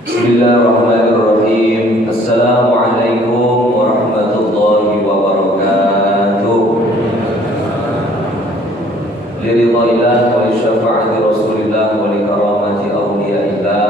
Bismillahirrahmanirrahim. Assalamualaikum warahmatullahi wabarakatuh. Liridhaillah wa lisyafaati Rasulillah wa likaramati awliyaillah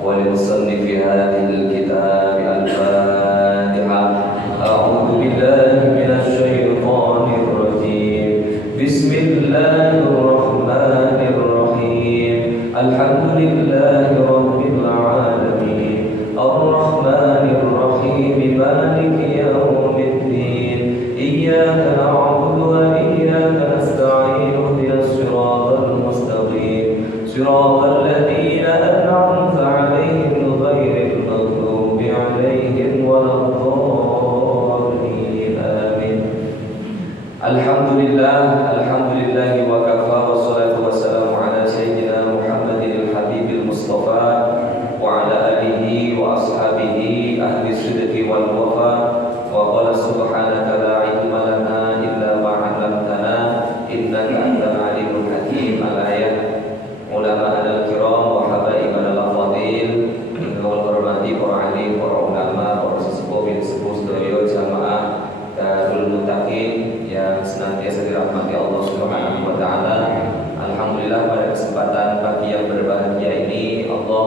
wa limusannifi hadhil kitab al-Fatihah. A'udzu billahi minasy syaithanir rajim. Bismillahirrahmanirrahim. Alhamdulillahi rabbil alamin. Ar-Rahmanir Rahim. Maliki yaumiddin. Iyyaka na'budu wa iyyaka nasta'in. Ihdinas siratal mustaqim. Siratal ladzina an'amta 'alaihim ghairil maghdubi 'alaihim waladdallin. Amin. Alhamdulillahi wa kafa wassalatu wassalamu ala sayyidina Muhammadil habibil mustafa wa ala alihi wa ashabihi ahli sidqi wal wafa. Wa qala subhanaka la ilma lana illa ma 'allamtana innaka antal alimul hakim. Al-ayat. Ulama al-kiram wa habaibana al-fadil, yang hormati para alim, para ulama, para sesepuh bin sepuh sedaya jamaah Darul Muttaqin yang senantiasa dirahmati Allah Subhanahu wa taala. Alhamdulillah, pada kesempatan pagi yang berbahagia ini Allah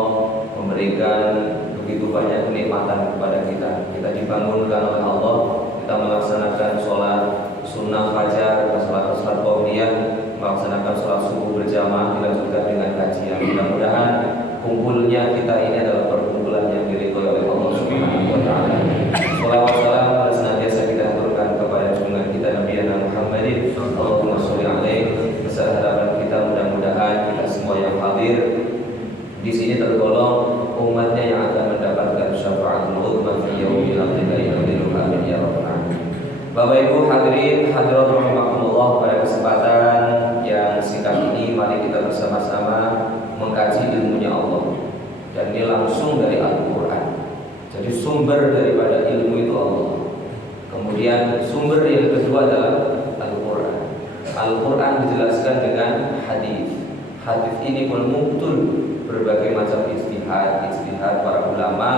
memberikan begitu banyak kenikmatan kepada kita. Kita dibangunkan oleh Allah, kita melaksanakan sholat sunnah fajar, sholat qabliyah, melaksanakan sholat subuh berjamaah, dilanjutkan dengan kajian. Mudah-mudahan kumpulnya kita ini adalah perkumpulan yang diridhoi oleh Allah Subhanahu wa taala. Shalawat salam senantiasa kita aturkan kepada junjungan kita Nabi Muhammadin. Allahumma sholli alaihi. Besar harapan kita mudah-mudahan kita semua yang hadir di sini tergolong umatnya yang akan mendapatkan syafaatul uzma fi yaumil qiyamah. Amin ya rabbal alamin. Bapak Ibu hadirin hadirat rahimakumullah, pada kesempatan yang singkat ini mari kita bersama-sama mengkaji ilmunya Allah. Dan ini langsung dari Al-Qur'an. Jadi sumber daripada ilmu itu Allah. Kemudian sumber yang kedua adalah Al-Qur'an. Al-Qur'an dijelaskan dengan hadis. Hadis ini memuktul berbagai macam ijtihad para ulama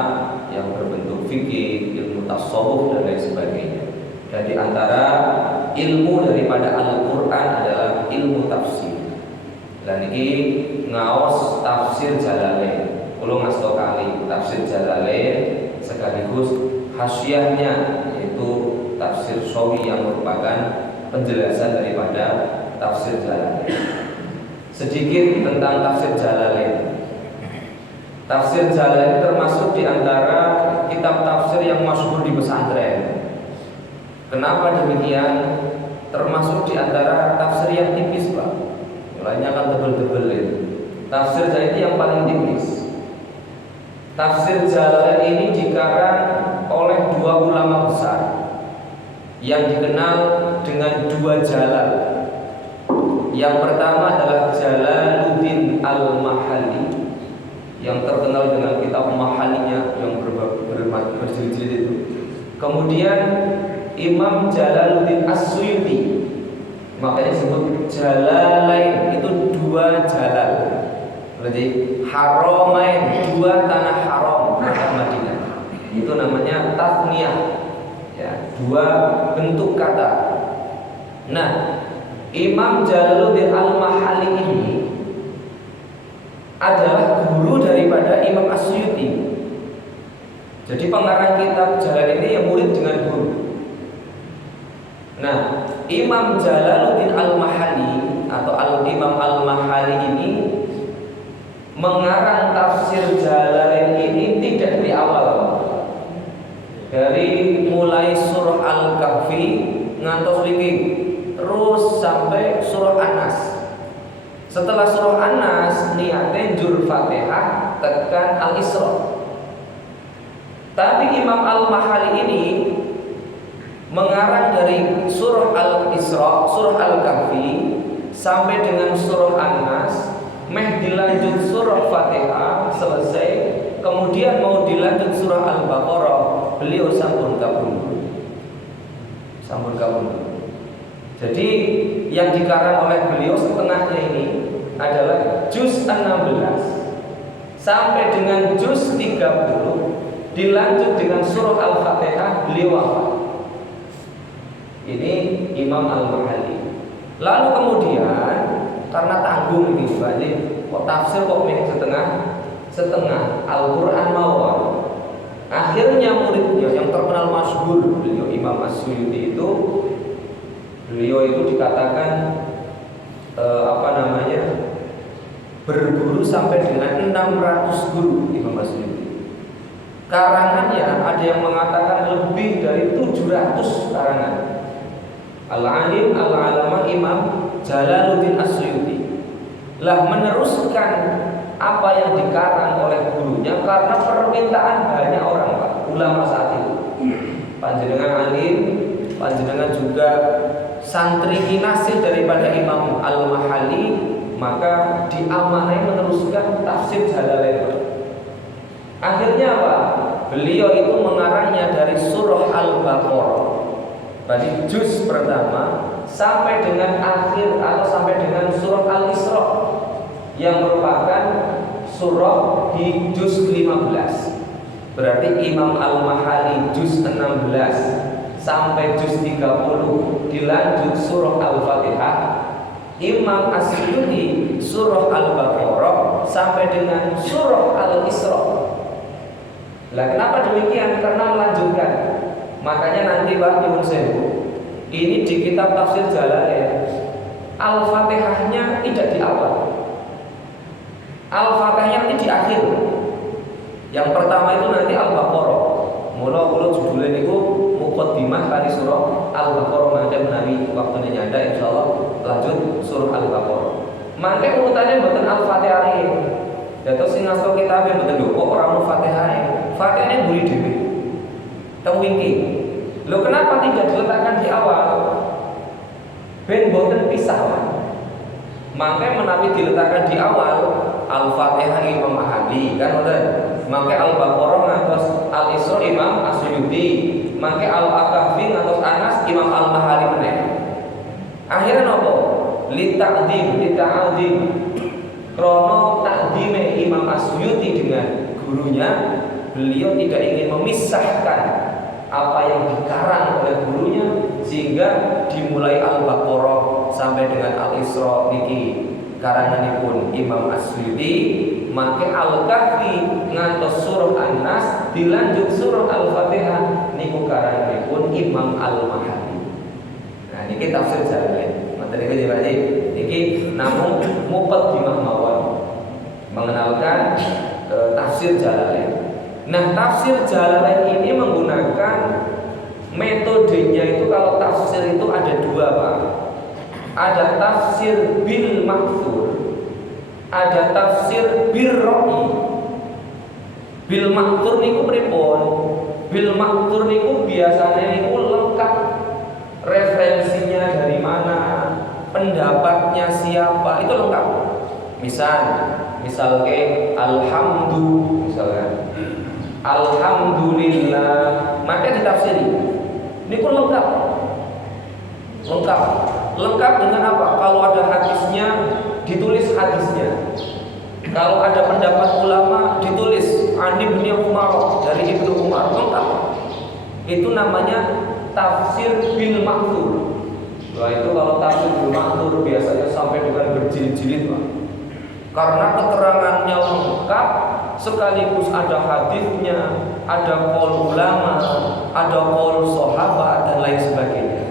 yang berbentuk fikih, ilmu tasawuf dan lain sebagainya. Dan di antara ilmu daripada Al-Qur'an adalah ilmu tafsir. Dan ini ngaos tafsir Jalalain. Kulo ngasto kali tafsir Jalalain sekaligus hasyiahnya, yaitu tafsir Shawi yang merupakan penjelasan daripada tafsir Jalalain. Sedikit tentang tafsir Jalalain. Tafsir Jalalain termasuk di antara kitab tafsir yang masyhur di pesantren. Kenapa demikian? Termasuk di antara tafsir yang tipis, Pak. Mulanya kan tebel-tebel itu. Tafsir Jalalain yang paling tipis. Tafsir Jalalain ini dikarang oleh dua ulama besar yang dikenal dengan dua Jalal. Yang pertama adalah Jalaluddin Al-Mahalli, yang terkenal dengan kitab Mahalinya yang berjilid-jilid itu. Kemudian Imam Jalaluddin As-Suyuti, makanya disebut Jalalain, itu dua Jalal. Berarti Haramain, dua tanah haram Mekah Madinah. Itu namanya tasniyah, ya, dua bentuk kata. Nah, Imam Jalaluddin Al-Mahalli ini adalah guru daripada Imam As-Suyuti. Jadi pengarang kitab Jalal ini yang murid dengan guru. Nah, Imam Jalaluddin Al-Mahalli atau Imam Al-Mahalli ini mengarang tafsir Jalalain ini tidak dari awal. Dari mulai surah Al-Kahfi ngantos iki terus sampai surah An-Nas. Setelah surah An-Nas niatnya jur Fatihah tekan Al-Isra. Tapi Imam Al-Mahalli ini mengarang dari surah Al-Isra, surah Al-Kahfi sampai dengan surah An-Nas, meh dilanjut surah Fatihah selesai, kemudian mau dilanjut surah Al-Baqarah, beliau sampun kabundut. Jadi yang dikarang oleh beliau setengahnya ini adalah juz 16. sampai dengan juz 30, dilanjut dengan surah Al-Fatihah, beliau wafat. Ini Imam Al-Mahalli. Lalu kemudian karena tanggung ini balik, kok tafsir kok milih setengah Al-Quran mawar. Akhirnya muridnya yang terkenal masyhur, beliau Imam As-Suyuti itu, beliau itu dikatakan berguru sampai dengan 600 guru Imam As-Suyuti. Karangannya ada yang mengatakan lebih dari 700 karangan. Al-Alim Al-Alamah Imam Jalaluddin As-Suyuti lah meneruskan apa yang dikarang oleh gurunya karena permintaan banyak orang, Pak, ulama saat itu. Panjenengan alim, panjenengan juga santri kinasih daripada Imam Al-Mahalli, maka diamanai meneruskan tafsir Jalalain. Akhirnya apa? Beliau itu mengarangnya dari surah Al-Baqarah, dari juz pertama sampai dengan akhir atau sampai dengan surah Al-Isra yang merupakan surah di juz 15. Berarti Imam Al-Mahalli juz 16 sampai juz 30 dilanjut surah Al-Fatihah. Imam As-Suyuti surah Al-Baqarah sampai dengan surah Al-Isra. Lah kenapa demikian? Karena melanjutkan. Makanya nanti Pak Yun Sewu, ini di kitab tafsir Jalalain, Al-Fatihahnya tidak di awal, Al-Fatihahnya nanti di akhir. Yang pertama itu nanti Al-Baqarah. Mula kula judulnya niku muqaddimah kali surah Al-Baqarah, mangke menawi waktune nyanda insyaallah lanjut surah Al-Baqarah. Mangke urutannya mboten Al-Fatihah iki. Dados sing ngasto kitabe mboten lho kok ora ono Fatihah. Fatihahnya buri dhewe. Teng wingi. Lho kenapa tidak diletakkan di awal? Ben mboten pisah, Pak. Mangke menawi diletakkan di awal Al-Fatihah Imam Mahalli kan ngoten. Mangke Al-Baqarah ngantos Al-Isra Imam As-Suyuti, mangke Al-Kahfi ngantos Anas Imam Al-Mahalli meneh. Akhirnya nopo? Lita'dim. Krono takdime Imam As-Suyuti dengan gurunya, beliau tidak ingin memisahkan apa yang dikarang oleh gurunya, sehingga dimulai Al-Baqarah sampai dengan Al-Isra niki karanganipun Imam As-Suyuti, maka Al-Kahfi ngantos surah An-Nas dilanjut surah Al-Fatihah niku karanganipun Imam Al-Mahalli. Nah niki tafsir Jalalain. Materi iki Pak, niki namung muqaddimah mawon mengenalkan tafsir Jalalain. Nah, tafsir Jalalain ini menggunakan metodenya itu, kalau tafsir itu ada dua, Pak. Ada tafsir bil ma'thur, ada tafsir bil ra'i. Bil ma'thur niku pripun? Bil ma'thur niku biasanya niku lengkap, referensinya dari mana, pendapatnya siapa, itu lengkap. Misal ke alhamdulillah, misalkan alhamdulillah, maka ditafsiri. Ini pun lengkap dengan apa? Kalau ada hadisnya, ditulis hadisnya. Kalau ada pendapat ulama, ditulis Ani bin Umar, dari Ibnu Umar, lengkap. Itu namanya tafsir bil ma'thur. Nah itu kalau tafsir bil ma'thur biasanya sampai dengan berjilid-jilid, Pak. Karena keterangannya lengkap, sekaligus ada hadisnya, ada qaul ulama, ada qaul sahabat dan lain sebagainya.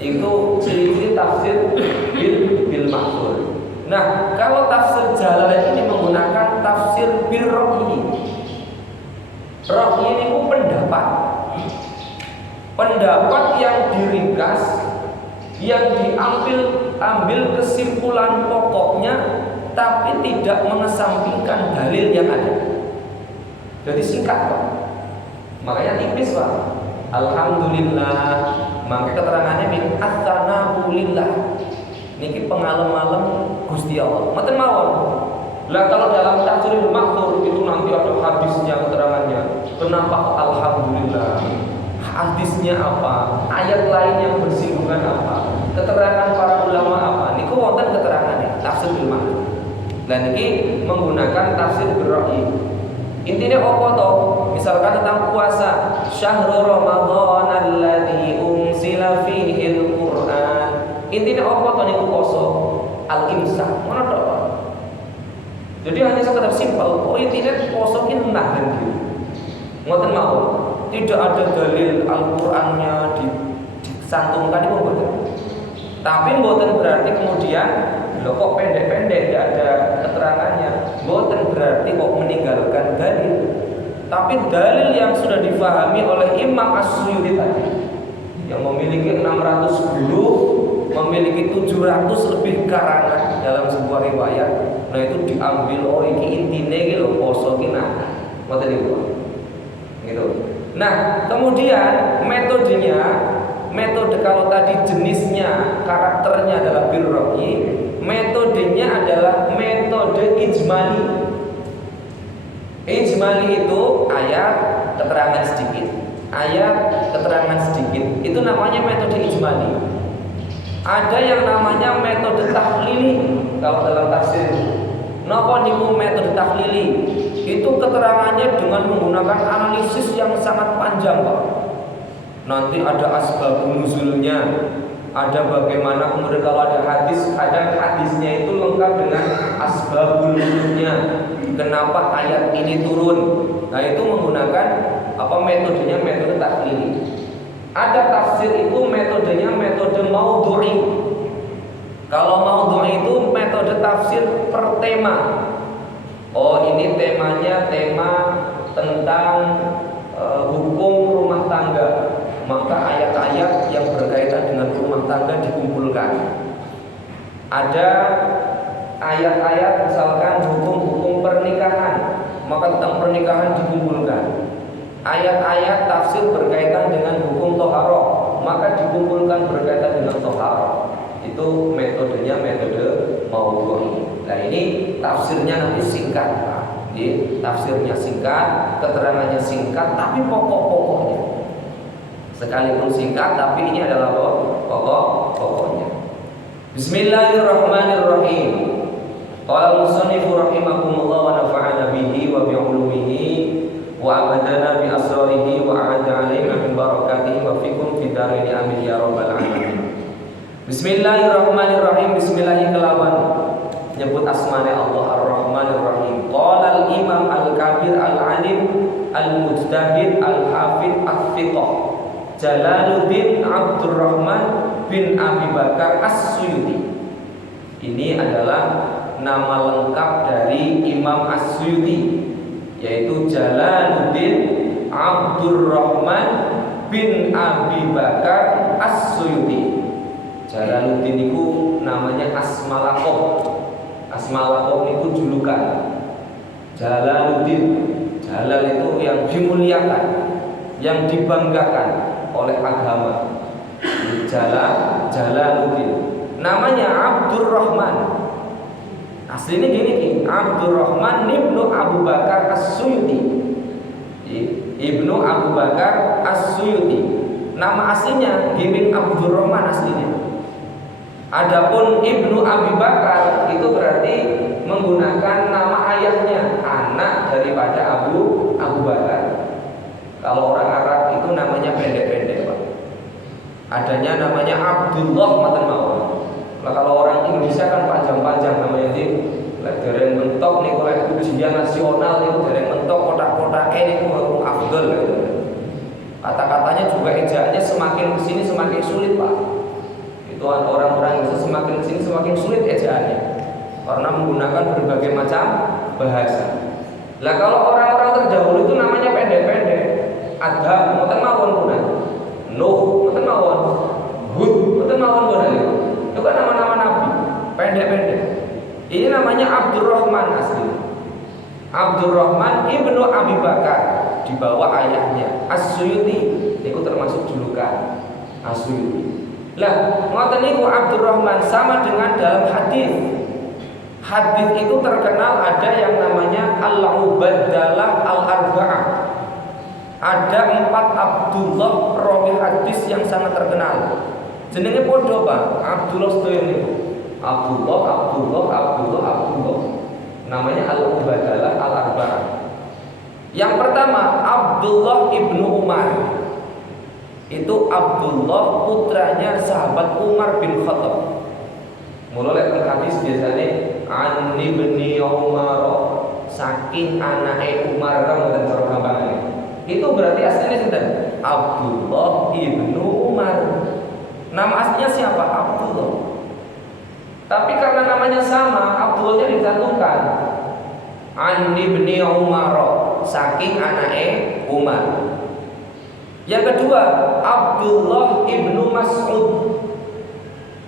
Itu ciri-ciri tafsir bil ma'thur. Nah, kalau tafsir Jalalain ini menggunakan tafsir bil ra'yi. Ra'yi ini pendapat yang diringkas, yang diambil kesimpulan pokoknya, tapi tidak mengesampingkan dalil yang ada. Jadi singkat, Pak. Makanya tipis, Pak. Alhamdulillah. Maka keterangannya min ats-tsana'u lillah. Niki pengalem-alem Gusti Allah. Mboten mawon. Lah kalau dalam tafsirul ma'thur itu nanti ada hadisnya, keterangannya. Kenapa alhamdulillah? Hadisnya apa? Ayat lain yang bersinggungan apa? Keterangan para ulama apa? Niku wonten keterangannya. Tafsirul ma'thur. Dan ini menggunakan tafsir birra'yi. Intinya apa toh? Misalkan tentang puasa, syahrul ramadhan alladzi unzila fihi al-Qur'an. Intinya apa toh niku poso? Al-imsak. Ngono tok. Jadi hanya sekedar simpel, oh intinya poso ki nahan diri. Ngoten mawon. Tidak ada dalil Al-Qur'annya disantumkan itu mboten. Tapi mboten berarti kemudian loh kok pendek-pendek tidak ada keterangannya. Mboten berarti kok meninggalkan dalil. Tapi dalil yang sudah difahami oleh Imam As-Suyuti tadi, yang memiliki 600 guru, memiliki 700 lebih karangan dalam sebuah riwayat. Nah itu diambil, oh ini intine iki lho poso ki nah. Ngoten niku. Gitu. Nah, kemudian metode kalau tadi jenisnya, karakternya adalah birra'yi, metodenya adalah metode ijmali. Ijmali itu ayat keterangan sedikit, ayat keterangan sedikit. Itu namanya metode ijmali. Ada yang namanya metode tahlili kalau dalam tafsir. Napa niku metode tahlili? Itu keterangannya dengan menggunakan analisis yang sangat panjang, Pak. Nanti ada asbab nuzulnya, ada bagaimana kemudian kalau ada hadis, kadang hadisnya itu lengkap dengan asbabun nuzulnya. Kenapa ayat ini turun? Nah, itu menggunakan metodenya metode tahlili. Ada tafsir itu metodenya metode maudhu'i. Kalau maudhu'i itu metode tafsir per tema. Oh, ini temanya tema tentang hukum rumah tangga. Maka ayat-ayat yang berkaitan dengan rumah tangga dikumpulkan. Ada ayat-ayat misalkan hukum-hukum pernikahan, maka tentang pernikahan dikumpulkan. Ayat-ayat tafsir berkaitan dengan hukum toharoh, maka dikumpulkan berkaitan dengan toharoh. Itu metodenya metode maudhu'i. Nah ini tafsirnya nanti singkat, Pak. Tafsirnya singkat, keterangannya singkat, tapi pokok-pokoknya. Sekalipun singkat, tapi ini adalah pokok-pokoknya. Bismillahirrahmanirrahim. Qala al-musannifu rahimakumullah wa nafa'ana bihi wa bi'ulumihi wa abadana bi asrarihi wa a'adda alaina min barakatihi wa fikum fid darini amin ya rabbal alamin. Bismillahirrahmanirrahim. Bismillahi kelawan nyebut asmane Allah Ar-Rahmanir Rahim. Qala al-Imam al-Kabir al-Alim al-Mujtahid al-Hafidh al-Fiqh Jalaluddin Abdurrahman bin Abi Bakar As-Suyuti. Ini adalah nama lengkap dari Imam As-Suyuti, yaitu Jalaluddin Abdurrahman bin Abi Bakar As-Suyuti. Jalaluddin itu namanya asma laqab. Asma laqab itu julukan. Jalaluddin, Jalal itu yang dimuliakan, yang dibanggakan oleh agama. Jalaluddin. Namanya Abdurrahman. Aslinya gini, Abdurrahman ibnu Abu Bakar As-Suyuti. Ibnu Abu Bakar As-Suyuti. Nama aslinya Ibn Abdurrahman aslinya. Adapun Ibnu Abi Bakar itu berarti menggunakan nama ayahnya, anak daripada Abu Bakar. Kalau orang Arab itu namanya pendek-pendek, Pak. Adanya namanya Abdullah matan mawon. Nah, kalau orang Indonesia kan panjang-panjang namanya itu. Dereng mentok niku lek ujian nasional niku dereng mentok kotak-kotak niku afdal gitu. Kata-katanya juga ejaannya semakin kesini semakin sulit, Pak. Itu orang-orang Indonesia semakin kesini semakin sulit ejaannya karena menggunakan berbagai macam bahasa. Lah kalau orang-orang terdahulu itu namanya pendek-pendek. Ada mboten mawon punah. Nuh mboten mawon. Hud mboten mawon punah. Itu kan nama-nama nabi, pendek-pendek. Ini namanya Abdurrahman asli. Abdurrahman ibnu Abi Bakar, di bawah ayahnya As-Suyuti. Itu termasuk julukan As-Suyuti. Lah, ngoten niku Abdurrahman sama dengan dalam hadis. Hadis itu terkenal ada yang namanya Al-Ubadalah Al-Arba'ah. Ada 4 Abdullah perawi hadis yang sangat terkenal. Jenenge padha, Pak. Abdullah sedaya niku. Abdullah. Namanya al-mubadalah al-arba'ah. Yang pertama Abdullah ibnu Umar. Itu Abdullah putranya sahabat Umar bin Khattab. Mulai hadis biasanya an ibni Umar, saking anake Umar dan cara gampangnya. Itu berarti aslinya sinten? Abdullah ibnu Umar. Nama aslinya siapa? Abdullah. Tapi karena namanya sama, Abdullahnya disatukan. An ibni Umar, saking anake Umar. Yang kedua, Abdullah ibnu Mas'ud.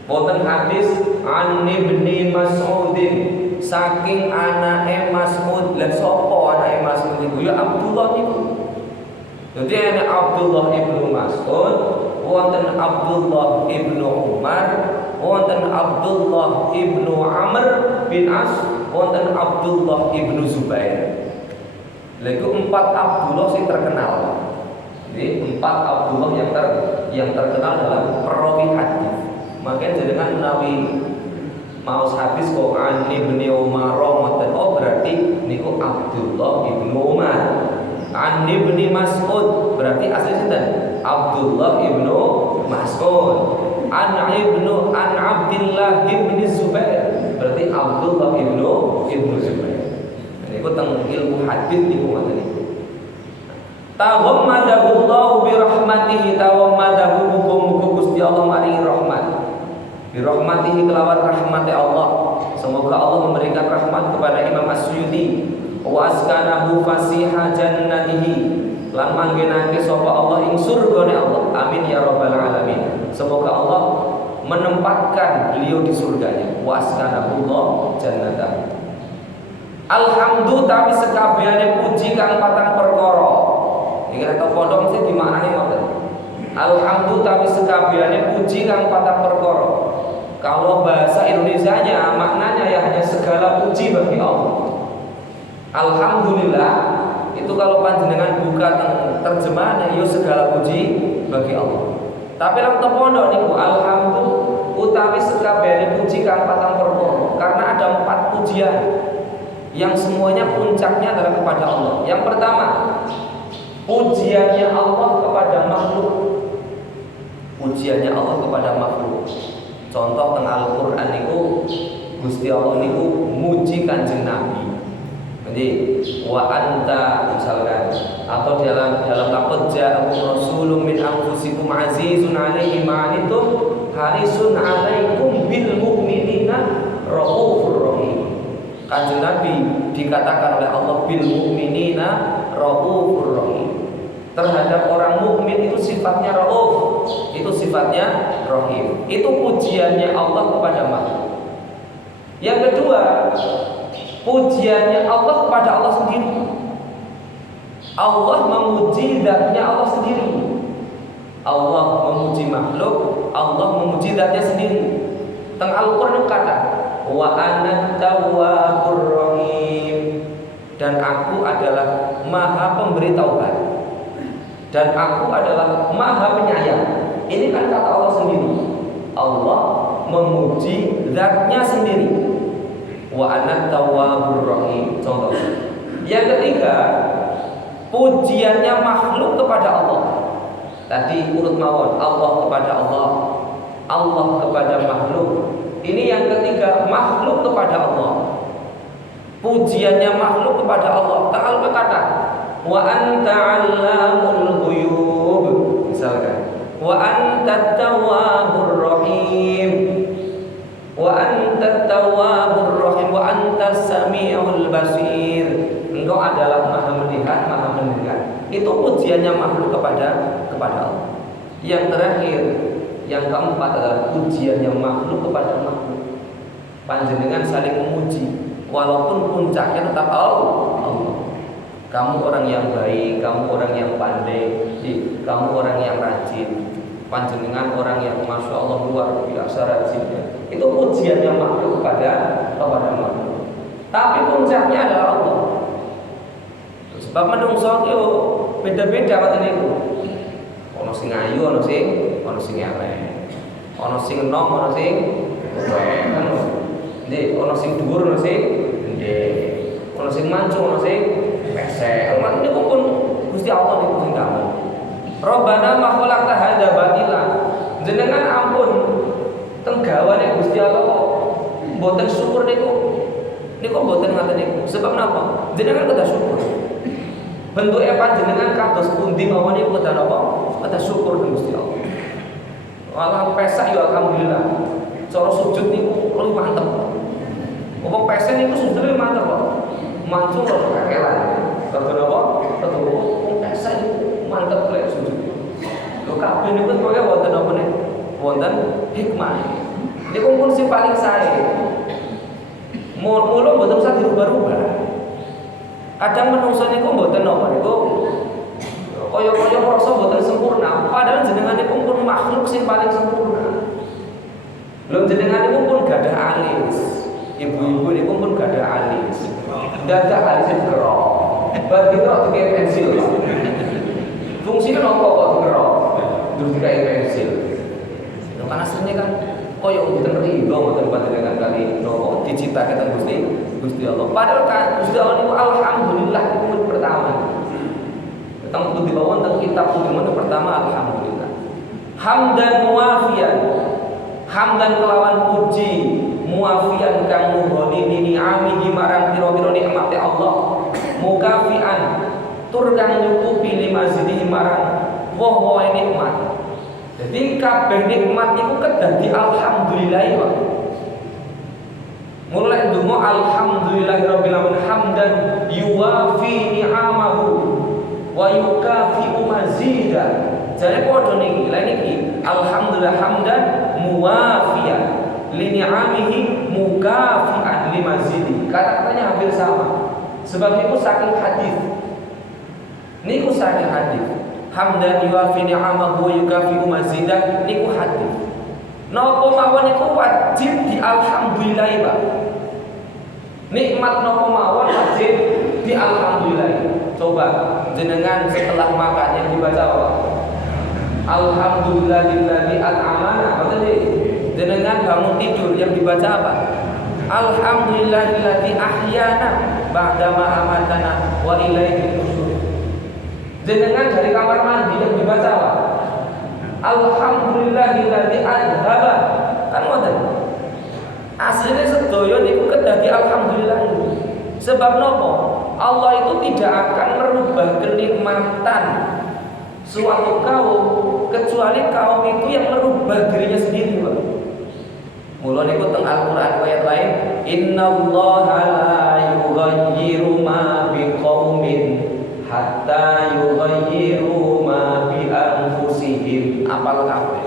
Wonten hadis an ibni Mas'udin, saking anake Mas'ud. Lah sapa anake Mas'ud iku? Ya Abdullah niku. Jadi ana Abdullah ibnu Mas'ud, wonten Abdullah ibnu Umar, wonten Abdullah ibnu Amr bin As, wonten Abdullah ibnu Zubair. Lalu 4 Abdullah sing terkenal. Jadi 4 Abdullah yang terkenal dalam perawi hadis. Makanya jenengan menawi mau hadis kok an ibni Umar ngoten, oh berarti niku Abdullah ibnu Umar. An ibni Mas'ud berarti asli sinten? Abdullah ibnu Mas'ud. An Abdillah ibni Zubair berarti Abdullah ibnu Zubair. Niku teng ilmu hadis niku ngoten niku. Taghammadahullahu birahmatihi, tawammadahu muga-muga Gusti Allah maringi rahmat. Birahmatihi kelawan rahmati Allah. Semoga Allah memberikan rahmat kepada Imam As-Suyuti. Wa askanahu fasiha jannatihi, lan manggenake sapa Allah ing surgane Allah. Amin ya rabbal alamin. Semoga Allah menempatkan beliau di surganya. Wa askanahu jannatahu. Alhamdulillah tapi sekabehane puji kang patang perkara. Iki nek padha mesti dimaknani ngoten. Alhamdulillah tapi sekabehane puji kang patang perkara. Kalau bahasa Indonesianya maknanya ya hanya segala puji bagi Allah. Alhamdulillah itu kalau panjenengan buka terjemahannya yo segala puji bagi Allah. Tapi lan tepono niku alhamdulillah utawi sekabehane puji kang patang perkara, karena ada 4 pujian yang semuanya puncaknya adalah kepada Allah. Yang pertama, pujiannya Allah kepada makhluk. Pujiannya Allah kepada makhluk. Contoh teng Al-Qur'an niku Gusti Allah niku muji Kanjeng Nabi. Jadi wa anta misalkan, atau dalam lafaz ja'akum rasulun min anfusikum azizun 'alaihi ma anittum harisun 'alaikum bil mu'minina raufur rahim. Kanjeng Nabi dikatakan oleh Allah bil mu'minina raufur rahim. Terhadap orang mukmin itu sifatnya rauf, itu sifatnya rahim. Itu pujiannya Allah kepada makhluk. Yang kedua, pujiannya Allah kepada Allah sendiri. Allah memuji zatnya Allah sendiri. Allah memuji makhluk, Allah memuji zatnya sendiri. Teng Al-Qur'an kata, wa ana tawwabur rahim, dan aku adalah maha pemberi taubat, dan aku adalah maha penyayang. Ini kan kata Allah sendiri. Allah memuji zatnya sendiri. Wa ana tawwabur rahim. Contoh. Yang ketiga, pujiannya makhluk kepada Allah. Tadi urut mawon, Allah kepada Allah, Allah kepada makhluk. Ini yang ketiga, makhluk kepada Allah. Pujiannya makhluk kepada Allah. Ta'ala berkata, wa anta 'allamul ghuyub. Misalkan, wa anta tawwabur rahim, wa anta tawwabur rahim, wa anta samiul basir. Engkau adalah maha melihat, maha mendengar. Itu pujiannya makhluk kepada Allah. Yang terakhir, yang keempat adalah pujiannya makhluk kepada makhluk. Panjenengan saling memuji, walaupun puncaknya tetap Allah. Kamu orang yang baik, kamu orang yang pandai, kamu orang yang rajin, panjenengan orang yang masya Allah luar biasa rajinnya. Itu pujiannya makhluk kepada makhluk. Tapi puncaknya adalah Allah. Sebab menungso itu beda-beda katanya itu. Ono sing ayu, ono sing elek. Ono sing enom, ono sing tuwek. Ono sing dhuwur, ono sing ndek. Ono sing mancung, ono sing pesek. Niku pun Gusti Allah niku sing damel. Rabbana ma khalaqta hadza batila. Jenengan ampun tenggawane Gusti Allah kok mboten syukur niku mboten ngaten niku. Sebab napa? Jenengan kedah syukur. Bentuke panjenengan kados pundi mawon niku kedah napa? Kedah syukur nang Gusti Allah. Walau pesek ya alhamdulillah. Cara sujud niku luwih mantep. Apa pesek niku sujud mantep kok. Mancung kok kakelan. Terus napa? Terus pesek niku mantep lek sujud. Lho kabeh niku pokoke wonten apa nih? Wonten hikmah. Niku pun sing paling sae. Mula mboten usah dirubah-rubah. Kadang menungso niku mboten napa niku kaya ngrasa mboten sempurna, padahal jenengan niku pun makhluk sing paling sempurna. Lho jenengan niku pun gadah alis. Ibu-ibu niku pun gadah alis. Gadah alis kerok. Bar kita dikai pensil. Fungsine napa kok kerok? Terus dikai pensil. Lho kan asline kan kaya mboten rido mboten panjenengan kali napa diciptaken teng Gusti Allah. Padahal kan Gusti Allah niku alhamdulillah niku pertama. Tentang budi bawon tentang kitab budi pertama alhamdulillah. Hamdan muafian. Hamdan kelawan puji muafian kang nuhoni ni'amihi marang pira-pira nikmate Allah. Mukafian tur kang nyukupi limazidihi marang woh-wohe nikmat. Jadi kabeh nikmat iku kedah di alhamdulillah wae. Mulai ndonga alhamdulillahirabbil alamin hamdan yuwafi ni'amahu wa yukafi'u mazida. Jare padha niki, lha niki alhamdulillah hamdan muwafiyan li ni'amihi mukafi'an li mazidi. Kata-katanya hampir sama. Sebab itu saking hadis. Niku saking hadis. Hamdan yuwafi ni'amahu wa yukafi'u mazida niku hadis. Napa mawon niku wajib di alhamdulillah, Pak. Nikmat napa mawon wajib di alhamdulillah. Coba jenengan setelah makan yang dibaca apa? Alhamdulillahilladzi at'amana. Maksudnya jenengan bangun tidur yang dibaca apa? Alhamdulillahilladzi ahyana ba'dama amatana wa ilaihi nusyur. Jenengan dari kamar mandi yang dibaca apa? Alhamdulillahilladzi adhaba. Kan ngoten. Asline sedaya niku kedah di alhamdulillah. Sebab nopo? Allah itu tidak akan merubah kenikmatan suatu kaum kecuali kaum itu yang merubah dirinya sendiri, Pak. Mula niku teng Al-Qur'an ayat lain, innallaha la yughayyiru ma biqaumin hatta yughayyiru ma bi anfusihim. Apal kabeh.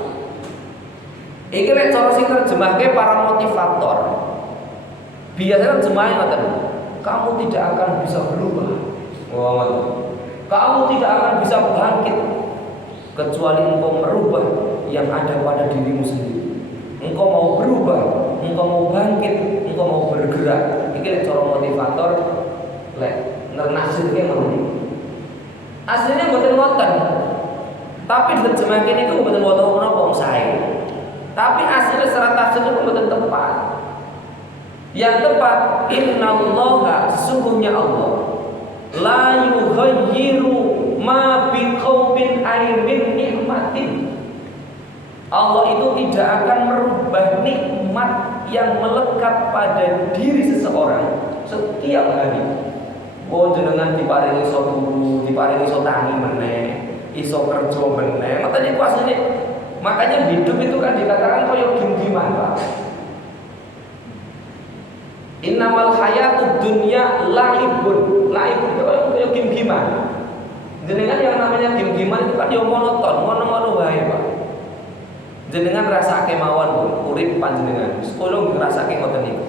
Iki nek cara sing terjemahke para motivator. Biasanya terjemahane ngoten. Kamu tidak akan bisa berubah. Kamu tidak akan bisa bangkit kecuali engkau merubah yang ada pada dirimu sendiri. Engkau mau berubah, engkau mau bangkit, engkau mau bergerak. Iki cara motivator lek nernasirke ngoten. Aslinya mboten ngoten. Tapi diterjemahke niku mboten wonten napa sae. Tapi aslinya secara tafsir itu mboten tepat. Yang tepat, innallaha sesungguhnya Allah la yughayyiru ma biqaumin min nikmatin. Allah itu tidak akan merubah nikmat yang melekat pada diri seseorang setiap hari. Oh jenengan diparingi iso turu, diparingi iso tangi meneh, iso kerja meneh. Makanya asline makanya hidup itu kan dikatakan koyo gim-giman, Pak. Innamal hayatud dunya laibun. Laibun itu game-gamean. Jenengan yang namanya game-gamean itu kan yo monoton, ngono-ngono wae, Pak. Jenengan rasake mawon urip panjenengan. Sekolah ngrasake ngoten niku.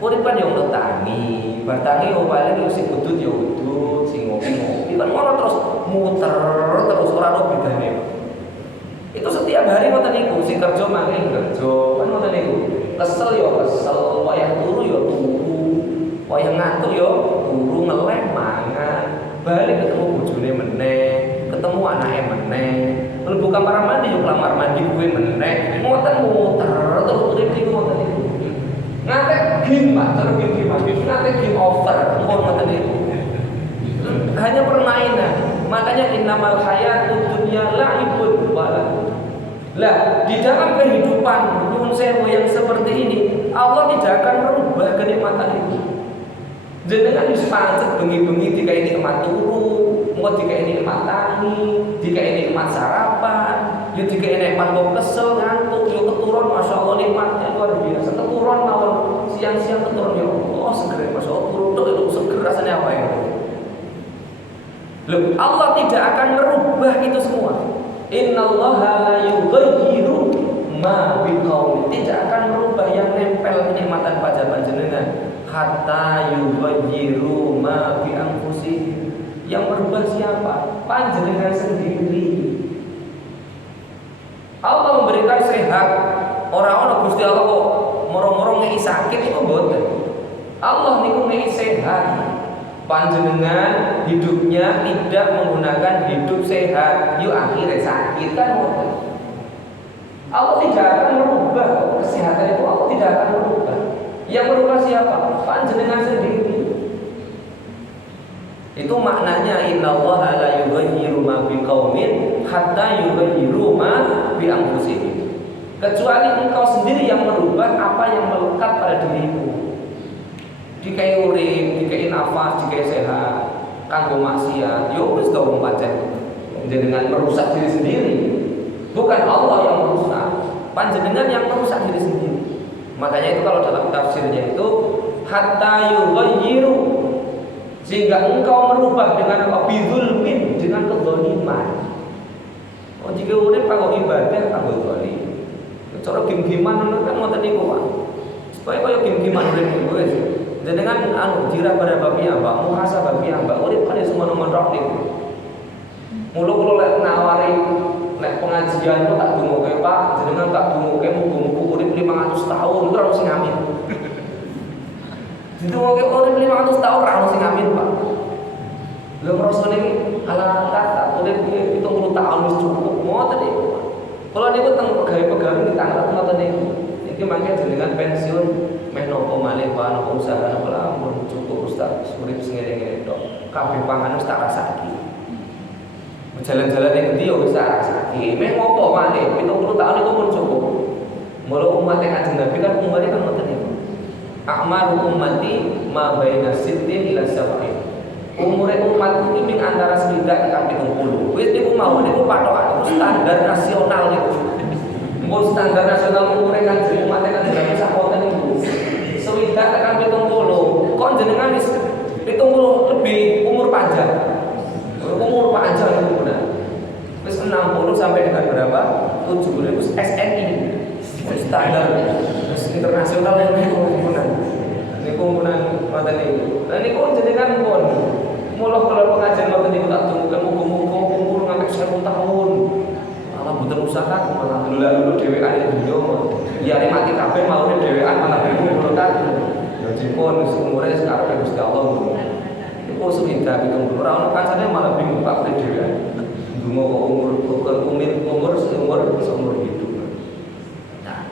Urip kan yo ngetani, bertangi yo paling yo sing udut yo udut, sing ngopi-ngopi. Kan ngono terus muter terus ora ono bedane. Itu setiap hari ngoten niku, sing kerja mangke kerja, kan ngoten niku. Kesel yo kesel, wayah turu yo turu, wayah ngantuk yo turu, ngelem mangan, balik ketemu bojone meneh, ketemu anake meneh, mlebu kamar mandi yo kamar mandi kuwe meneh, ngoten muter terus urip niku ngoten niku. Ngate game Pak, cara game ngate game over, mohon ngoten niku. Hanya permainan. Makanya innamal hayatud dunya la'ibun wa lah, di dalam kehidupan nyuwun sewu yang seperti ini, Allah tidak akan merubah kenikmatan itu. Jenengan wis pancet bengi-bengi dikai nikmat turu, engko dikai nikmat tangi, dikai nikmat sarapan, yo dikai nikmat kok kesel ngantuk, yo keturun masyaallah nikmatnya luar biasa. Keturun mawon siang-siang keturun yo Allah seger masyaallah turun itu seger rasanya apa ya? Loh, Allah tidak akan merubah itu semua. Innallaha la yughayyiru ma biqaumin, tidak akan merubah yang nempel kenikmatan pada panjenengan hatta yughayyiru ma bi anfusihim. Yang merubah siapa? Panjenengan sendiri. Allah memberikan sehat. Orang-orang Gusti Allah kok moro-moro ngei sakit itu mboten. Allah niku ngei sehat. Panjenengan hidupnya tidak menggunakan hidup sehat, yuk akhirnya sakit kan mboten. Allah tidak akan merubah kesehatan itu, Allah tidak akan merubah. Yang merubah siapa? Panjenengan sendiri. Itu maknanya innallaha la yughayyiru ma biqaumin hatta yughayyiru ma bi anfusihim. Kecuali engkau sendiri yang merubah apa yang melekat pada dirimu. Dikai urip, dikai nafas, dikai sehat, kanggo maksiat, yo wis to wong pancen jenengan merusak diri sendiri. Bukan Allah yang merusak, panjenengan yang merusak diri sendiri. Makanya itu kalau dalam tafsirnya itu hatta yughayyiru, sehingga engkau merubah dengan apa? Bidzulmin, dengan kezaliman. Oh jika urip kanggo ibadah kanggo zalim. Cara game-gamean kan ngoten niku, Pak. Supaya kaya game-gamean urip niku wis. Jenengan jirah pada babi ambak, muhasa babi ambak, urip kan semua nomor niku. Mula kula lek nawari nek pengajian kok tak dungoke Pak, jenengan tak dungoke muga-muga urip 500 tahun itu ora sing amin. Dungoke urip 500 tahun ora sing amin, Pak. Lha rasane ala kata urip 70 tahun wis cukup ngoten niku. Kula niku teng pegawai-pegawai ditangkap ngoten niku. Iki mangke jenengan pensiun meh nopo malih wae nopo usaha nopo lampun cukup Ustaz urip sing ngene-ngene tok. Kabeh pangan wis tak rasaki. Jalan-jalan ning endi yo wis tak rasaki. Meh ngopo malih 70 tahun iku pun cukup. Mula umat Kanjeng Nabi kan umure kan ngoten niku. A'maru ummati ma baina sittin ila sab'in. Umure umat iki ming antara 60 tekan 70. Wis niku mau niku patokan standar nasional niku. Mun standar nasional umure kan umat Kanjeng Nabi sakoten niku. 60 tekan 70. Kok jenengan wis 70 lebih umur panjang. Umur panjang itu benar. Wis 60 sampai dengan berapa? 70 itu SNI. Standar internasional niku benar. Niku benar ngoten niku. Lah niku jenengan pun mula kalau pengajian ngoten niku tak tunggu muga-muga umur nganti 1000 tahun. Allah mboten usaha alhamdulillah lulu dhewean dunya. Ya mati kabeh maune dhewean malah niku kan. Ya dipun umure sekarang Gusti Allah. Niku seminta pitung ora ono kancane malah bingung Pak dhewean. Dungo kok umur seumur hidup. Nah,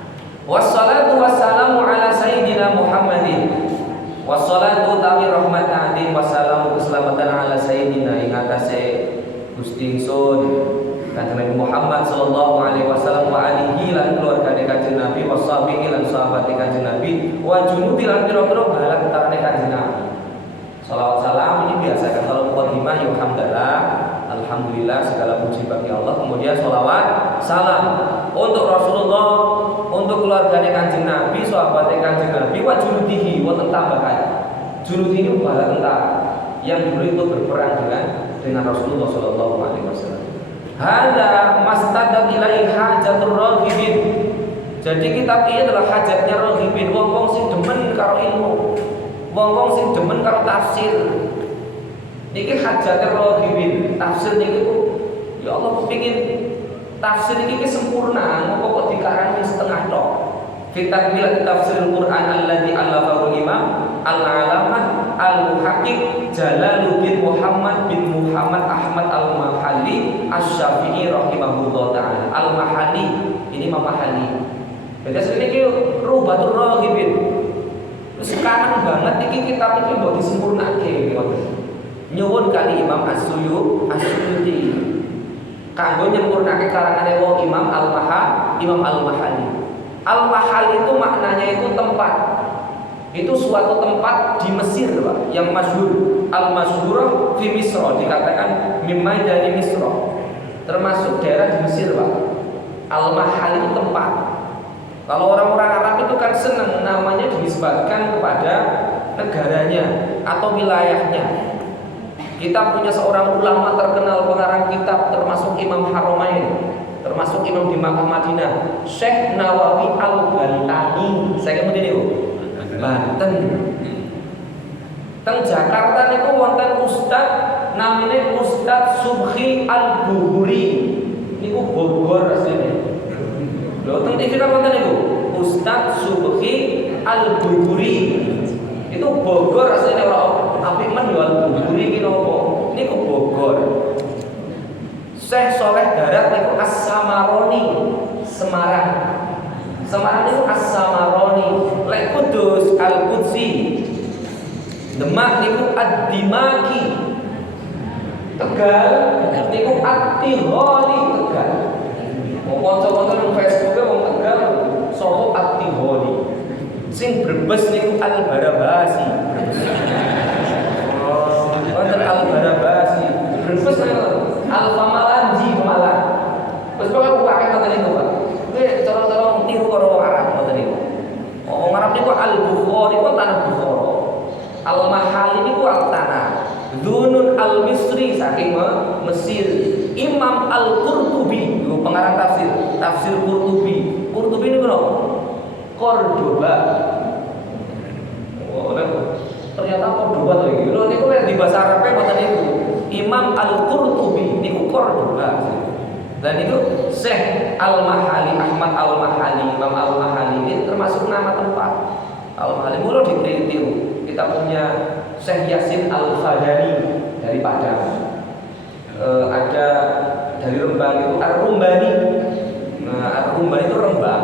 wassalatu wassalamu ala sayyidina Muhammadin. Wassalatu tawi rahmat adi wassalamu keselamatan ala sayyidina ing atase Gusti ingsun Kanjeng Nabi Muhammad sallallahu alaihi wasallam wa alihi lan keluargane Kanjeng Nabi washabihi lan sahabate Kanjeng Nabi wa junudi lan pira-pira bala ketarane Kanjeng Nabi. Salawat salam ini biasa kan kalau mukadimah ya alhamdulillah segala puji bagi Allah. Kemudian salawat salam untuk Rasulullah, untuk keluargane Kanjeng Nabi, sahabate Kanjeng Nabi wa junudihi wa tambahan. Junud ini bala tentara yang dulu itu berperang dengan Rasulullah sallallahu alaihi wasallam. Hada mastadak ilai hajatur raghibin. Jadi kitab ini adalah hajatnya raghibin, wong-wong sing demen karo ilmu, wong-wong sing demen karo tafsir. Niki hajatnya raghibin, tafsir niki ku ya Allah kepengin tafsir niki sempurna, moko kok dikarang setengah tok. Kitab tafsir Al-Qur'an alladzi allafahu Imam Al-Alamah Al-Muhaqqiq Jalaluddin Muhammad bin Muhammad Ahmad Al-Mahali Asy-Syafi'i rahimahullah ta'ala. Al-Mahali ini Imam Mahali. Jadi ini Rubatul Raghibin. Terus kangen banget iki kitab iki mbok disempurnake ngoten. Nyuwun kali Imam As-Suyuti kanggo nyempurnake karangane wong Imam Al-Mahali. Al-Mahali itu maknanya itu tempat. Itu suatu tempat di Mesir, Pak, yang masyhur. Al-Masyhurah fi Misra, dikatakan mimma dari Misra. Termasuk daerah di Mesir, Pak. Al-Mahal itu tempat. Kalau orang-orang Arab itu kan senang namanya dinisbatkan kepada negaranya atau wilayahnya. Kita punya seorang ulama terkenal pengarang kitab termasuk Imam Haramain, termasuk Imam di Makkah Madinah, Syekh Nawawi Al-Bantani. Saya kemudian itu Banten. Teng Jakarta niku wonten ustaz namanya Ustaz Subhi Al-Buhuri. Niku Bogor asline. Lho teng TV kan wonten niku Ustaz Subhi Al-Buhuri. Itu Bogor asline ora apik men yo Al-Buhuri ki nopo? Niku Bogor. Syekh Soleh Darat niku As-Samaroni, Semarang. Semarang itu As-Samaroni. Lek Kudus Al-Qudsi. Demak niku Ad-Dimaki. Tegal niku At-Tiholi Tegal. Wong kanca-kanca nang Facebook wong Tegal sapa At-Tiholi. Sing Brebes niku Al-Barabasi. Oh, wonten Al-Barabasi. Brebes Al-Famalanji Malang. Wis pokoke pakai ngoten niku, Pak. Kuwi cara-cara tiru karo wong Arab ngoten niku. Wong Arab niku Al-Bukhari ku tanah Bukhara. Al-Mahali niku tanah. Dunun Al-Misri saking Mesir. Imam Al-Qurtubi niku pengarang tafsir Qurtubi. Qurtubi niku lho Cordoba. Oh, ternyata Cordoba to iki. Lho niku lek di bahasa Arabe ngoten niku. Imam Al-Qurtubi niku Cordoba. Dan itu Syekh Al-Mahali, Ahmad Al-Mahali, Imam Al-Mahali ini termasuk nama tempat. Al-Mahali mulu ditiru. Kita punya Syekh Yasin Al-Fadani dari Padang. Ada dari Rembang itu Ar-Rumbani. Nah, Ar-Rumbani itu Rembang.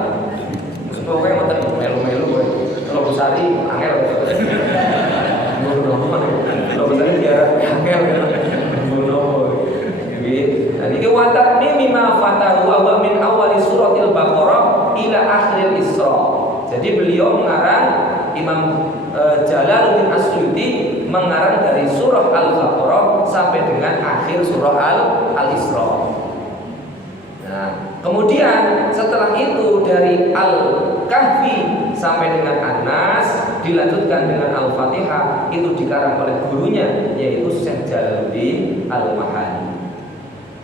Pokoknya ngoten melu-melu kowe. Kalau Besari angel. Kalau Besari dia angel. Nah, ini watak mimma fatahu wa min awali suratil Baqarah ila akhiril Isra. Jadi beliau mengarang Imam Jalaluddin As-Suyuti mengarang dari surah Al-Baqarah sampai dengan akhir surah Al-Isra. Nah, kemudian setelah itu dari Al-Kahfi sampai dengan An-Nas dilanjutkan dengan Al-Fatihah, itu dikarang oleh gurunya yaitu Syekh Jalaluddin Al-Mahali.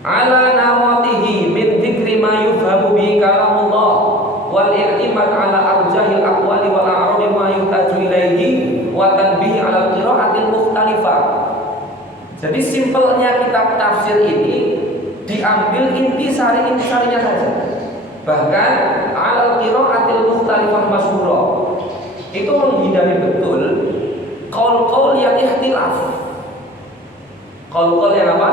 Ala nawatihi min dzikri ma yufhamu bi kalamullah wal i'timad ala arjahil aqwali wal a'radi ma yuhtaju ilaihi wa tanbih ala qira'atil mukhtalifah. Jadi simpelnya kitab tafsir ini diambil intisarinya saja. Bahkan ala qira'atil mukhtalifah masyhurah itu menghindari betul qaul-qaul yang ikhtilaf. Qaul-qaul yang apa?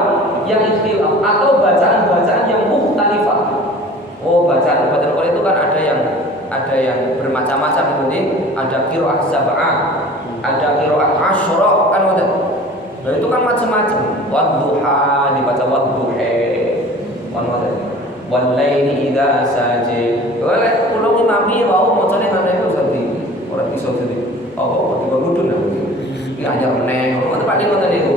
Yang ikhtilaf atau bacaan-bacaan yang mukhtalifah. Oh, bacaan Qur'an itu kan ada yang bermacam-macam seperti ada qiraah sab'ah, ada qiraah asyra kan ada. Nah, itu kan macam-macam. Wadduha dibaca wadduha. Kan ada. Wal laili idza saja. Oleh kula imami wau macane ngene iku seperti ora iso dadi. Oh, tiba mudun. Iki anyar meneh. Ngoten Pak ngoten niku.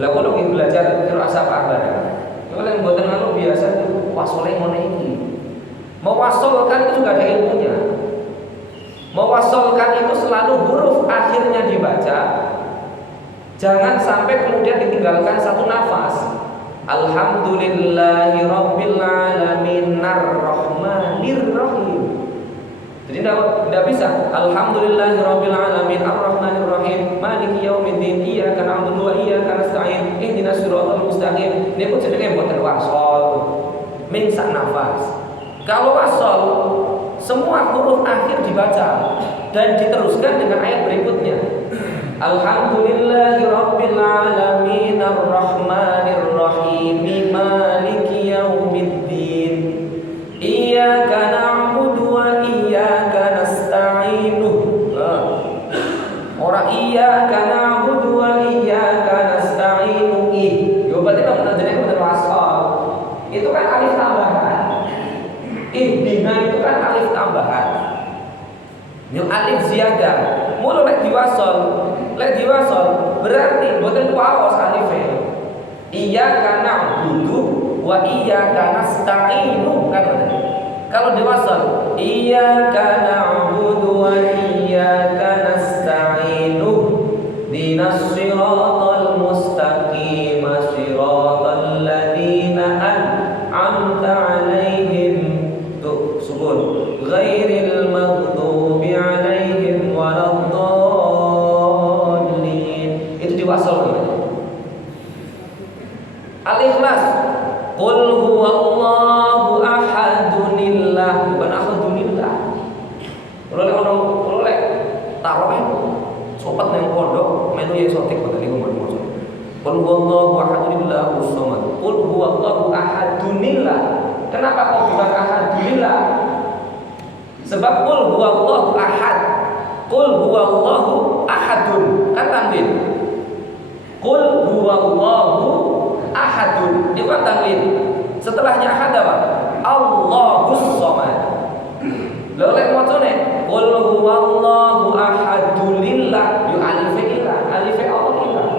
Lah kalau ingin belajar qiraah sab'ah bareng. Kalau yang buatan anu biasa itu wasole ngene iki. Mewasolkan itu juga ada ilmunya. Mewasolkan itu selalu huruf akhirnya dibaca. Jangan sampai kemudian ditinggalkan satu nafas. Alhamdulillahi rabbil alamin arrahmanir rahim. Jadi tidak bisa. Alhamdulillahi rabbil alamin arrahmanir rahim maliki yaumiddin iyyaka na'budu wa iyyaka nasta'in ihdinas siratal mustaqim. Niku jenenge mboten wasol. Min sak nafas. Kalau wasol semua huruf akhir dibaca dan diteruskan dengan ayat berikutnya. Alhamdulillahi rabbil alamin arrahmanir rahim maliki yaumiddin iyyaka na'budu wa iyyaka nasta'in. alif ziyadah. Mulu lek diwasol berarti mboten kuwaos alife. Iyyaka na'budu wa iyyaka nasta'inu kan betul. Kalau diwasal iyyaka na'budu wa iyyaka nasta'inu dinas siratal mustaqim siratal ladzina an'amta 'alaihim tuh subun ghairil maghdubi 'alaihim waladdallin. Itu diwasal. Al-Ikhlas qul huwallahu ahadunillah bukan ahadunillah. Kalau lek tarawih sopat nang pondok menu eksotik boten niku maca. Qul huwallahu ahadunillah ussamad. Qul huwallahu ahadunillah. Kenapa kok bukan ahadunillah? Sebab qul huwallahu ahad. Qul huwallahu ahadun. Kan tanwin. Qul huwallahu ahadun. Ini kan tanwin. Setelahnya ahad apa? Allahus samad. Lha lek macane qul huwallahu ahadulillah yu alife ila alife Allah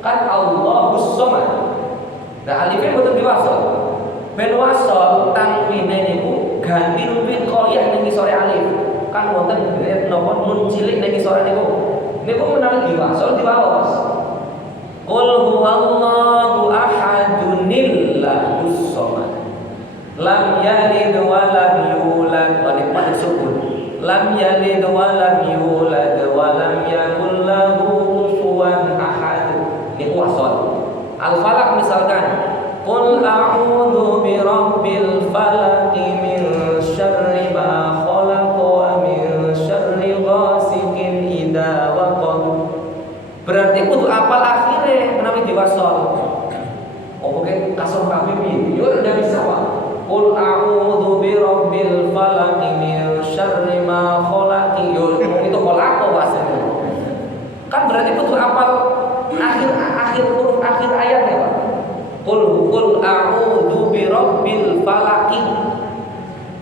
kan Allahus samad. Nah alife mboten diwasal. Ben wasal tanwine niku ganti wiqayah ning isore alif. Kan wonten napa nun cilik ning isore niku. Niku menawi diwasal diwaos. Qul huwallahu ahadunillahus samad. Lam yalid wa lam yulad. Ini pada sukun. Lam yalid wa lam yulad wa lam yakul lahu kufuwan ahad. Ini wasal. Al-Falaq misalkan qul a'udzu birabbil falaq min syarri ma khalaq wa min syarri ghasikin idza waqab. Berarti kudu apal akhire menawi diwasal. Oke kasar kabeh yo ndak bisa Pak. Qul a'udzu birabbil falaq min syarri ma khalaq. Yo itu khalaq bahasanya. Kan berarti kudu apal akhir huruf akhir ayat ya Pak. Qul a'udzu birabbil falaq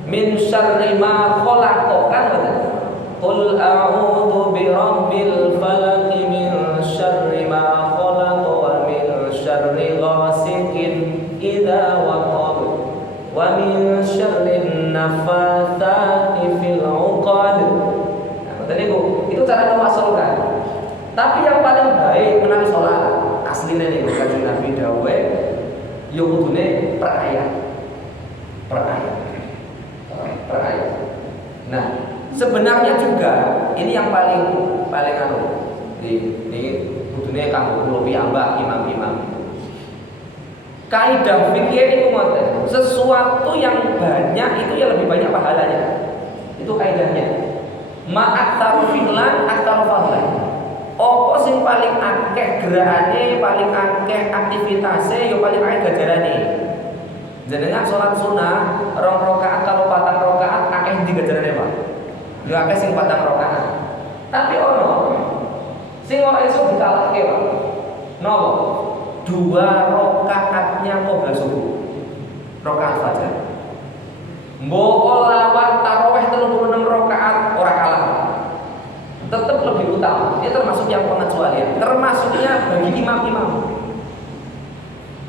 min syarri ma khalaq kan betul. Qul a'udzu birabbil falaq min syarri ma khalaq wa min syarri ghasikin idza waqab wa min syarrin nafatsati fil 'uqad. Nah, tadi itu cara mewasalkan. Tapi yang paling baik menawi salat asline niku Kanjeng Nabi dawuh yo kudune per ayat. Nah, sebenarnya juga ini yang paling anu di kudune kanggo kula piyambak imam-imam. Kaidah fikih itu ngoten, sesuatu yang banyak itu ya lebih banyak pahalanya. Itu kaidahnya. Ma'aktaru fi'lan aktaru fadlan. Apa sing paling akeh gerakane, paling akeh aktivitasnya, ya paling akeh gajarane. Jenengan salat sunah 2 rakaat karo 4 rakaat akeh ndi gajarane, Pak? Ya akeh sing 4 rakaat. Tapi ono sing ora iso dikalahke, Pak. Napa? 2 rakaatnya qobliyah subuh. Rakaat fajar. Mbok lawan tarawih 36 rakaat ora kalah. Tetap lebih utama. Ini termasuk yang pengecualian. Termasuknya bagi imam-imam.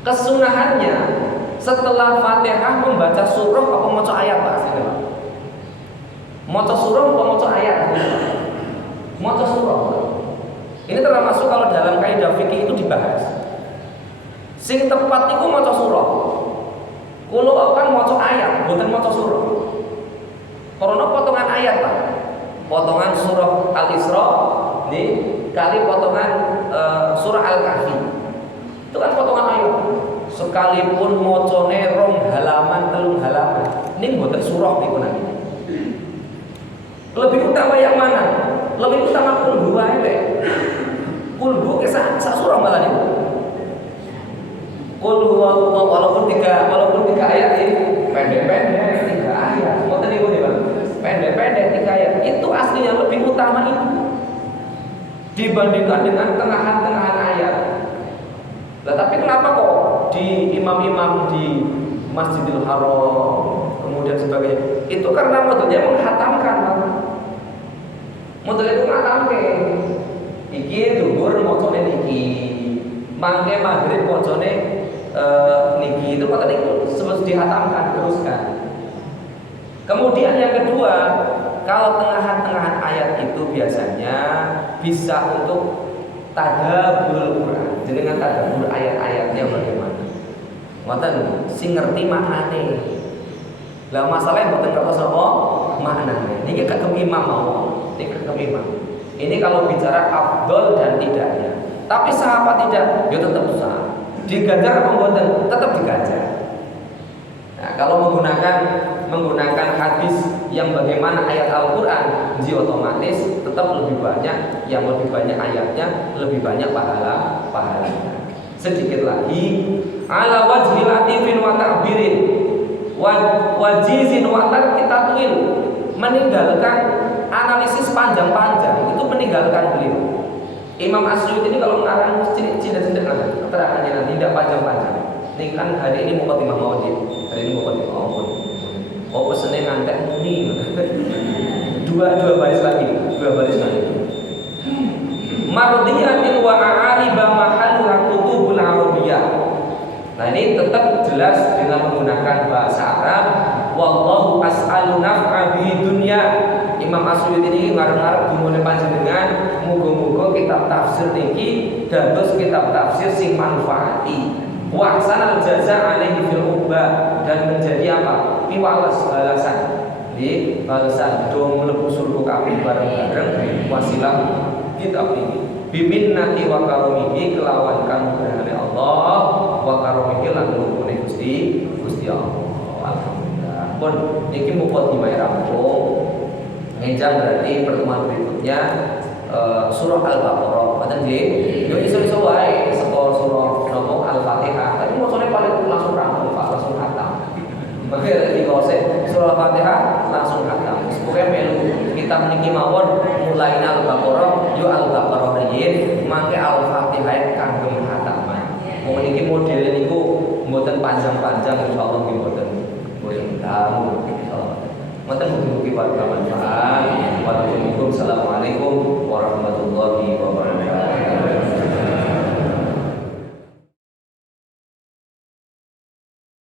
Kesunahannya setelah Fatihah membaca surah apa maca ayat Pak? Maca surah apa maca ayat? Maca surah. Ini termasuk kalau dalam kaidah fikih itu dibahas. Sing tepat iku maca surah. Kulo kan maca ayat, bukan maca surah. Karena potongan ayat Pak. Potongan surah Al-Isra nih kali potongan surah Al-Kahfi. Itu kan potongan ayat. Sekalipun mocone 2 halaman 3 halaman, ini mboten surah niku nanti. Lebih utama yang mana? Lebih utama kulhu wae. Kulhu sak surah malah niku. Kulhu walaupun 3 ayat ini pendek-pendek 3 ayat. Mboten niku nggih, Pak. Pendek-pendek 3 ayat. Itu aslinya lebih utama itu dibandingkan dengan tengah-tengahan ayat. Nah, tapi kenapa kok di imam-imam di Masjidil Haram kemudian sebagainya? Itu karena maksudnya menghatamkan. Model itu ngatamke. Iki dhuwur macane niki. Mangke maghrib macane niki. Itu kata niku sebut dihatamkan teruskan. Kemudian yang kedua, kalau tengah-tengah ayat itu biasanya bisa untuk tadabbur Quran. Jenengan tadabbur ayat-ayatnya bagaimana? Ngoten sing ngerti maknane. Lah masalah yang mboten ngertos apa maknane. Niki kagem imam mawon. Niki kagem imam. Ini kalau bicara afdol dan tidaknya. Tapi sah apa tidak? Ya tetap sah. Digajar apa mboten? Tetap digajar. Nah, kalau menggunakan hadis yang bagaimana ayat Al-Qur'an, jadi otomatis tetap lebih banyak, yang lebih banyak ayatnya, lebih banyak pahalanya. Sedikit lagi, ala wajhi latifin wa ta'birin wajizin wa tarkitatul, meninggalkan analisis panjang-panjang, itu meninggalkan beliau. Imam Asy'uti ini kalau mengarang cinta-cinta keterangannya nanti tidak panjang-panjang. Ini kan hari ini mukadimah maulid, hari ini mukadimah maulid. Oh pesennya ngantek muni. dua baris lagi. Mardiyatin wa a'ariba mahalluha kutubul arabiyyah. Nah ini tetap jelas dengan menggunakan bahasa Arab. Wallahu as'alu naf'a bi dunya. Imam Asy'uti ini ngarep-ngarep dimulai panjenengan muga-muga kitab tafsir niki dados kitab tafsir sing manfaati. Wa ahsanal jaza alaihi fil ubbah, dan menjadi apa? Piwales balasan. Di balasan do mlebu surga kabeh bareng-bareng wasilah kitab ini. Biminnati wa karumihi, kelawan kanugrahane Allah, wa karumihi lan nuwune Gusti Allah. Alhamdulillah. Pun niki mukadimah rampung. Ngejang berarti pertemuan berikutnya surah Al-Baqarah. Mboten nggih? Yo iso-iso wae saka surah Al-Fatihah. Tapi maksudnya paling langsung rampung, Pak, langsung khatam. Makanya di kose surah Al-Fatihah langsung khatam. Pokoknya melu kita meniki mawon mulai Al-Baqarah, yo Al-Baqarah riyin, mangke Al-Fatihah kangge khataman. Wong niki modele niku mboten panjang-panjang, insyaallah nggih mboten kamu insyaallah. Mboten mugi-mugi bermanfaat.